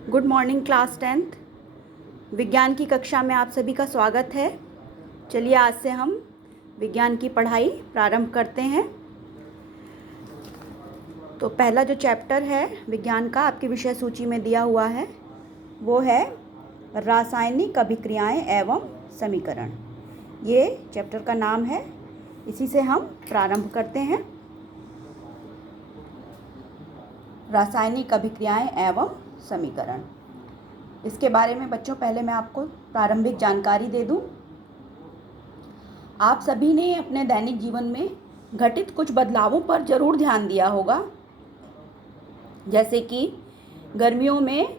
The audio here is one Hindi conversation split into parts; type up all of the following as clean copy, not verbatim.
Good morning class 10th। विज्ञान की कक्षा में आप सभी का स्वागत है। चलिए आज से हम विज्ञान की पढ़ाई प्रारंभ करते हैं। तो पहला जो चैप्टर है विज्ञान का आपकी विषय सूची में दिया हुआ है वो है रासायनिक अभिक्रियाएं एवं समीकरण। ये चैप्टर का नाम है, इसी से हम प्रारंभ करते हैं। रासायनिक अभिक्रियाएं एवं समीकरण, इसके बारे में बच्चों पहले मैं आपको प्रारंभिक जानकारी दे दूं। आप सभी ने अपने दैनिक जीवन में घटित कुछ बदलावों पर जरूर ध्यान दिया होगा, जैसे कि गर्मियों में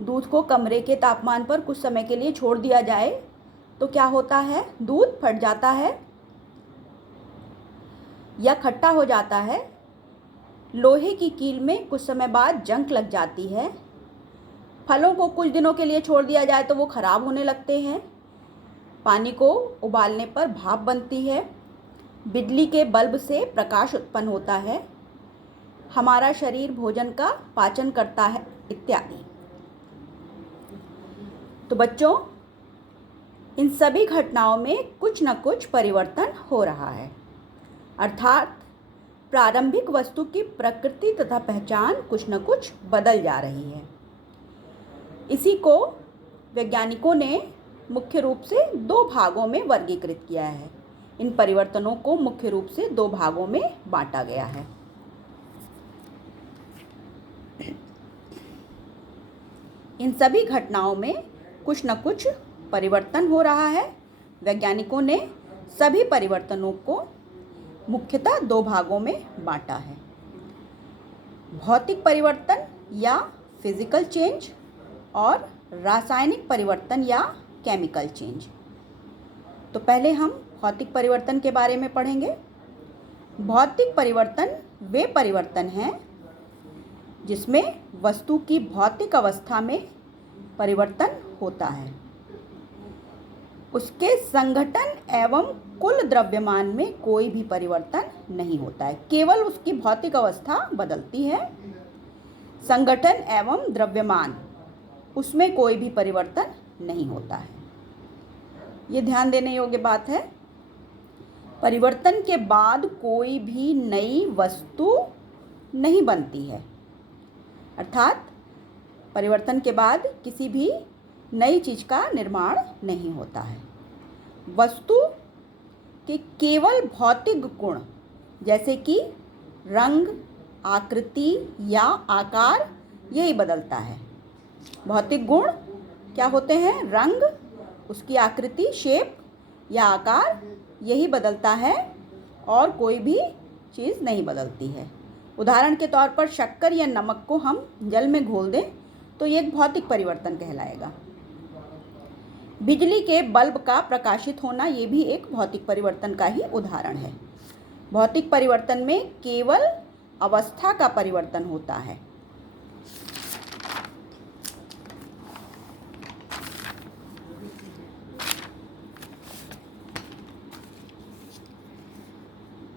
दूध को कमरे के तापमान पर कुछ समय के लिए छोड़ दिया जाए तो क्या होता है, दूध फट जाता है या खट्टा हो जाता है। लोहे की कील में कुछ समय बाद जंग लग जाती है। फलों को कुछ दिनों के लिए छोड़ दिया जाए तो वो खराब होने लगते हैं। पानी को उबालने पर भाप बनती है। बिजली के बल्ब से प्रकाश उत्पन्न होता है। हमारा शरीर भोजन का पाचन करता है, इत्यादि। तो बच्चों, इन सभी घटनाओं में कुछ न कुछ परिवर्तन हो रहा है, अर्थात प्रारंभिक वस्तु की प्रकृति तथा पहचान कुछ न कुछ बदल जा रही है। इसी को वैज्ञानिकों ने मुख्य रूप से दो भागों में वर्गीकृत किया है। इन परिवर्तनों को मुख्य रूप से दो भागों में बांटा गया है। इन सभी घटनाओं में कुछ न कुछ परिवर्तन हो रहा है। वैज्ञानिकों ने सभी परिवर्तनों को मुख्यतः दो भागों में बांटा है, भौतिक परिवर्तन या फिजिकल चेंज और रासायनिक परिवर्तन या केमिकल चेंज। तो पहले हम भौतिक परिवर्तन के बारे में पढ़ेंगे। भौतिक परिवर्तन वे परिवर्तन हैं जिसमें वस्तु की भौतिक अवस्था में परिवर्तन होता है, उसके संघटन एवं कुल द्रव्यमान में कोई भी परिवर्तन नहीं होता है, केवल उसकी भौतिक अवस्था बदलती है। संगठन एवं द्रव्यमान, उसमें कोई भी परिवर्तन नहीं होता है। ये ध्यान देने योग्य बात है। परिवर्तन के बाद कोई भी नई वस्तु नहीं बनती है, अर्थात परिवर्तन के बाद किसी भी नई चीज का निर्माण नहीं होता है। वस्तु के केवल भौतिक गुण जैसे कि रंग, आकृति या आकार, यही बदलता है। भौतिक गुण क्या होते हैं? रंग, उसकी आकृति, शेप या आकार, यही बदलता है और कोई भी चीज़ नहीं बदलती है। उदाहरण के तौर पर शक्कर या नमक को हम जल में घोल दें तो ये एक भौतिक परिवर्तन कहलाएगा। बिजली के बल्ब का प्रकाशित होना ये भी एक भौतिक परिवर्तन का ही उदाहरण है। भौतिक परिवर्तन में केवल अवस्था का परिवर्तन होता है।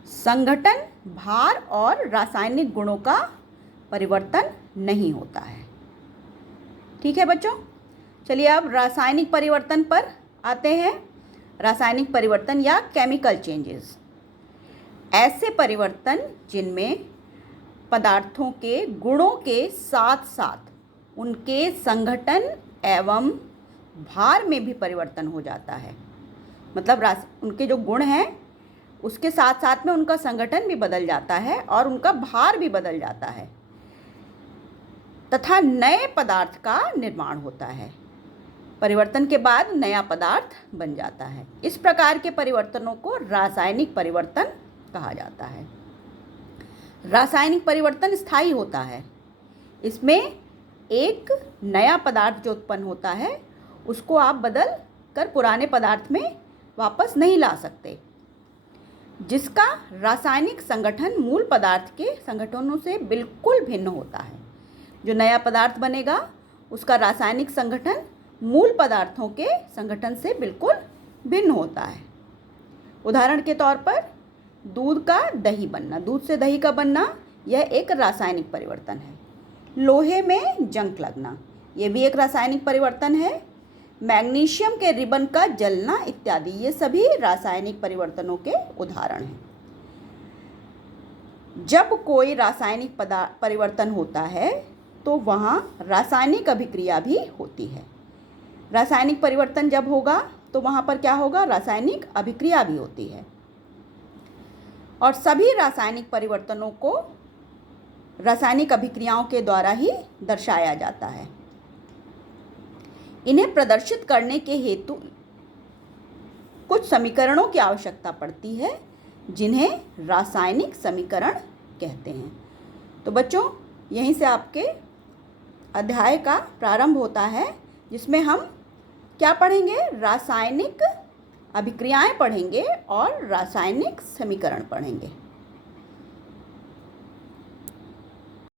संघटन, भार और रासायनिक गुणों का परिवर्तन नहीं होता है। ठीक है बच्चों, चलिए अब रासायनिक परिवर्तन पर आते हैं। रासायनिक परिवर्तन या केमिकल चेंजेस, ऐसे परिवर्तन जिनमें पदार्थों के गुणों के साथ साथ उनके संघटन एवं भार में भी परिवर्तन हो जाता है। मतलब उनके जो गुण हैं उसके साथ साथ में उनका संगठन भी बदल जाता है और उनका भार भी बदल जाता है तथा नए पदार्थ का निर्माण होता है। परिवर्तन के बाद नया पदार्थ बन जाता है। इस प्रकार के परिवर्तनों को रासायनिक परिवर्तन कहा जाता है। रासायनिक परिवर्तन स्थायी होता है। इसमें एक नया पदार्थ जो उत्पन्न होता है उसको आप बदल कर पुराने पदार्थ में वापस नहीं ला सकते, जिसका रासायनिक संगठन मूल पदार्थ के संगठनों से बिल्कुल भिन्न होता है। जो नया पदार्थ बनेगा उसका रासायनिक संगठन मूल पदार्थों के संगठन से बिल्कुल भिन्न होता है। उदाहरण के तौर पर दूध का दही बनना, दूध से दही का बनना, यह एक रासायनिक परिवर्तन है। लोहे में जंग लगना, ये भी एक रासायनिक परिवर्तन है। मैग्नीशियम के रिबन का जलना इत्यादि, ये सभी रासायनिक परिवर्तनों के उदाहरण हैं। जब कोई रासायनिक परिवर्तन होता है तो वहाँ रासायनिक अभिक्रिया भी होती है। रासायनिक परिवर्तन जब होगा तो वहाँ पर क्या होगा, रासायनिक अभिक्रिया भी होती है। और सभी रासायनिक परिवर्तनों को रासायनिक अभिक्रियाओं के द्वारा ही दर्शाया जाता है। इन्हें प्रदर्शित करने के हेतु कुछ समीकरणों की आवश्यकता पड़ती है, जिन्हें रासायनिक समीकरण कहते हैं। तो बच्चों, यहीं से आपके अध्याय का प्रारंभ होता है, जिसमें हम क्या पढ़ेंगे, रासायनिक अभिक्रियाएं पढ़ेंगे और रासायनिक समीकरण पढ़ेंगे।